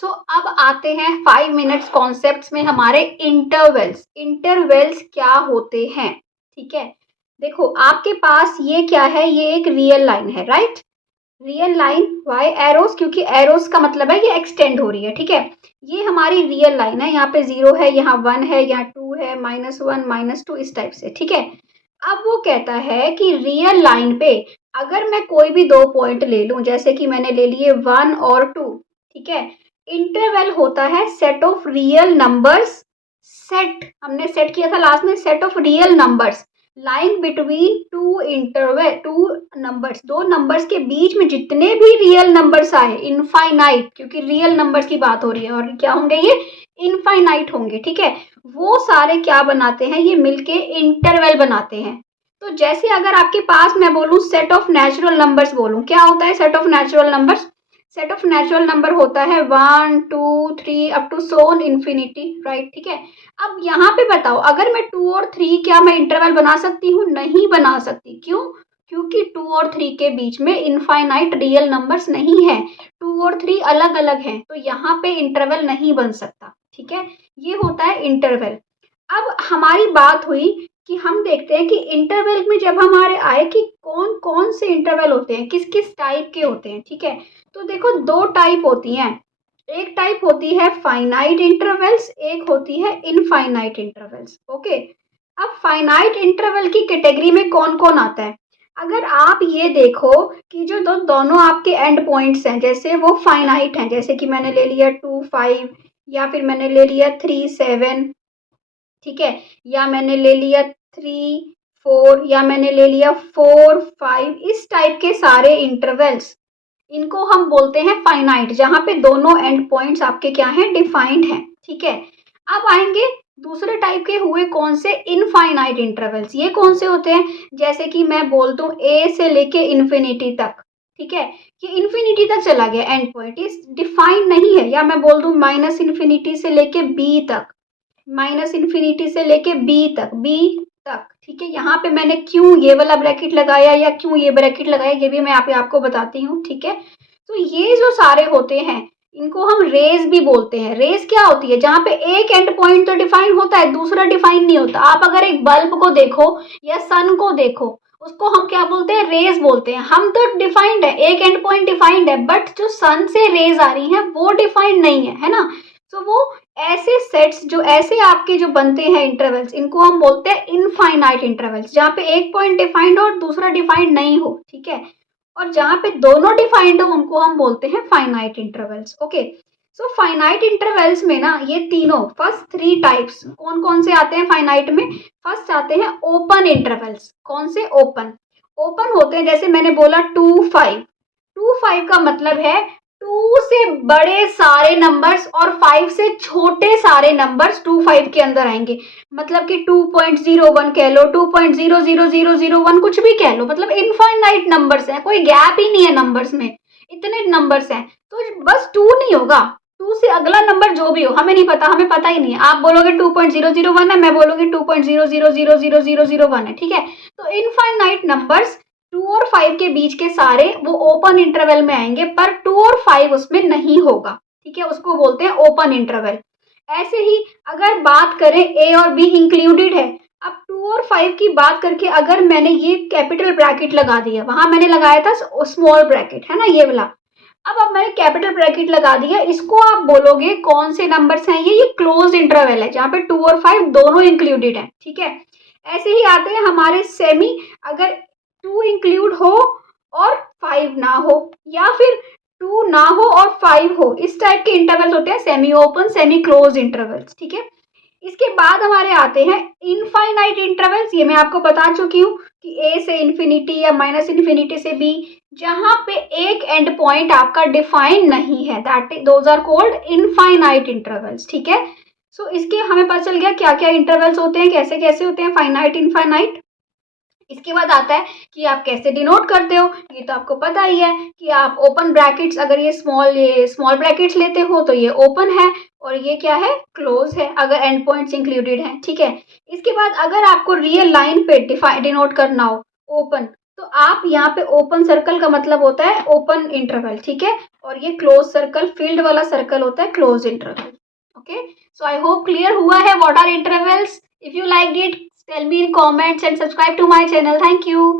सो अब आते हैं 5 मिनट्स कॉन्सेप्ट्स में हमारे इंटरवल्स। इंटरवल्स क्या होते हैं? ठीक है, देखो आपके पास ये क्या है, ये एक रियल लाइन है, right? Real line why arrows, क्योंकि एरोस का मतलब है ये एक्सटेंड हो रही है, ठीक है। ये हमारी रियल लाइन है, यहाँ पे 0 है, यहाँ 1 है, यहाँ 2 है, -1 -2 इस टाइप से, ठीक है। अब वो कहता है कि रियल लाइन पे अगर मैं कोई भी दो पॉइंट ले लूं, जैसे कि मैंने ले लिए 1 और 2, ठीक है। इंटरवल होता है set of real numbers, set हमने सेट किया था लास्ट में, set of real numbers line between two interval, two numbers, दो नंबर्स के बीच में जितने भी रियल नंबर्स आए, इनफाइनाइट, क्योंकि रियल नंबर्स की बात हो रही है, और क्या होंगे ये? इनफाइनाइट होंगे, ठीक है। वो सारे क्या बनाते हैं, ये मिलके इंटरवल बनाते हैं। तो जैसे अगर आपके पास मैं बोलूं सेट ऑफ नेचुरल नंबर्स, बोलूं क्या होता है set of natural numbers? Set of natural number होता है 1 2 3 up to so on infinity, right, ठीक है। अब यहाँ पे बताओ, अगर मैं 2 और 3, क्या मैं इंटरवल बना सकती हूँ? नहीं बना सकती। क्यों? क्योंकि 2 और 3 के बीच में इनफाइनाइट रियल नंबर्स नहीं है, 2 और 3 अलग अलग हैं, तो यहाँ पे इंटरवल नहीं बन सकता, ठीक है। ये होता है इंटरवल। अब हमारी बात हुई कि हम देखते हैं कि इंटरवल में जब हमारे आए कि कौन कौन से इंटरवल होते हैं, किस किस टाइप के होते हैं, ठीक है। तो देखो दो टाइप होती हैं, एक टाइप होती है फाइनाइट इंटरवल्स, एक होती है इनफाइनाइट इंटरवल्स, ओके। अब फाइनाइट इंटरवल की कैटेगरी में कौन कौन आता है? अगर आप ये देखो कि जो दोनों आपके एंड पॉइंट्स हैं, जैसे वो फाइनाइट हैं, जैसे कि मैंने ले लिया 2 5, या फिर मैंने ले लिया 3 7, ठीक है, या मैंने ले लिया 3 4, या मैंने ले लिया 4 5, इस टाइप के सारे इंटरवल्स, इनको हम बोलते हैं फाइनाइट, जहां पे दोनों एंड पॉइंट्स आपके क्या हैं? डिफाइंड हैं, ठीक है। अब आएंगे दूसरे टाइप के हुए कौन से? Infinite intervals. ये कौन से होते हैं? जैसे कि मैं बोल दूं ए से लेके इन्फिनिटी तक, ठीक है, ये इन्फिनिटी तक चला गया एंड पॉइंट, इस डिफाइंड नहीं है। या मैं बोल दूं माइनस इन्फिनिटी से लेके बी तक, माइनस इन्फिनिटी से लेके बी तक, बी तक, ठीक है। यहाँ पे मैंने क्यों ये वाला ब्रैकेट लगाया या क्यों ये ब्रैकेट लगाया, ये भी मैं आपको बताती हूँ, ठीक है। तो ये जो सारे होते हैं, इनको हम रेज भी बोलते हैं। रेज क्या होती है? जहाँ पे एक एंड पॉइंट तो डिफाइन होता है, दूसरा डिफाइन नहीं होता। आप अगर एक बल्ब को देखो या सन को देखो, उसको हम क्या बोलते हैं? रेज बोलते हैं। हम तो डिफाइंड है, एक एंड पॉइंट डिफाइंड है, बट जो सन से रेज आ रही है वो डिफाइंड नहीं है ना। तो वो ऐसे सेट्स जो ऐसे आपके जो बनते हैं इंटरवल्स, इनको हम बोलते हैं इनफाइनाइट इंटरवल्स, जहाँ पे एक पॉइंट डिफाइंड हो और दूसरा डिफाइंड नहीं हो, ठीक है। और जहाँ पे दोनों डिफाइंड हो उनको हम बोलते हैं finite intervals, okay. So finite intervals में ना ये तीनों फर्स्ट 3 टाइप्स कौन कौन से आते हैं फाइनाइट में? फर्स्ट आते हैं ओपन इंटरवल्स। कौन से? ओपन। ओपन होते हैं, जैसे मैंने बोला 2 5, 2 5 का मतलब है 2 से बड़े सारे नंबर्स और 5 से छोटे सारे नंबर्स 2 5 के अंदर आएंगे। मतलब कि 2.01 कह लो, 2.00001, कुछ भी कह लो, मतलब इनफाइनाइट नंबर्स हैं, कोई गैप ही नहीं है नंबर्स में, इतने नंबर्स हैं। तो बस 2 नहीं होगा, 2 से अगला नंबर जो भी हो, हमें नहीं पता, हमें पता ही नहीं है। आप बोलोगे 2.001 है, मैं बोलूंगी 2.0000001 है, ठीक है। तो इनफाइनाइट नंबर्स 2 और 5 के बीच के सारे वो ओपन इंटरवल में आएंगे, पर 2 और 5 उसमें नहीं होगा, ठीक है, उसको बोलते हैं ओपन इंटरवल। ऐसे ही अगर बात करें ए और बी इंक्लूडेड है, अब 2 और 5 की बात करके अगर मैंने ये कैपिटल ब्रैकेट लगा दिया, वहां मैंने लगाया था स्मॉल ब्रैकेट, है ना, ये वाला। अब मैंने कैपिटल ब्रैकेट लगा दिया, इसको आप बोलोगे कौन से नंबर्स हैं ये क्लोज इंटरवल है, जहाँ पे 2 और 5 दोनों इंक्लूडेड है, ठीक है। ऐसे ही आते हैं हमारे सेमी, अगर 2 इंक्लूड हो और 5 ना हो, या फिर 2 ना हो और 5 हो, इस टाइप के इंटरवल्स होते हैं semi open semi close intervals, ठीक है। इसके बाद हमारे आते हैं इनफाइनाइट इंटरवल्स। ये मैं आपको बता चुकी हूँ कि ए से इन्फिनिटी या माइनस इन्फिनिटी से बी, जहां पे एक एंड पॉइंट आपका डिफाइन नहीं है, that those are called infinite intervals, ठीक है। सो इसके हमें पता चल गया क्या क्या इंटरवल्स होते हैं, कैसे कैसे होते हैं फाइनाइट इनफाइनाइट। इसके बाद आता है कि आप कैसे डिनोट करते हो, ये तो आपको पता ही है कि आप ओपन ब्रैकेट्स, अगर ये स्मॉल ब्रैकेट्स लेते हो तो ये ओपन है, और ये क्या है? क्लोज है, अगर एंड पॉइंट्स इंक्लूडेड हैं, ठीक है। इसके बाद अगर आपको रियल लाइन पे डिनोट करना हो ओपन, तो तो आप यहाँ पे ओपन सर्कल का मतलब होता है ओपन इंटरवल, ठीक है, और ये क्लोज सर्कल, फील्ड वाला सर्कल होता है close interval. Okay, so I hope clear हुआ है what are intervals. If you like it tell me in comments and subscribe to my channel. Thank you.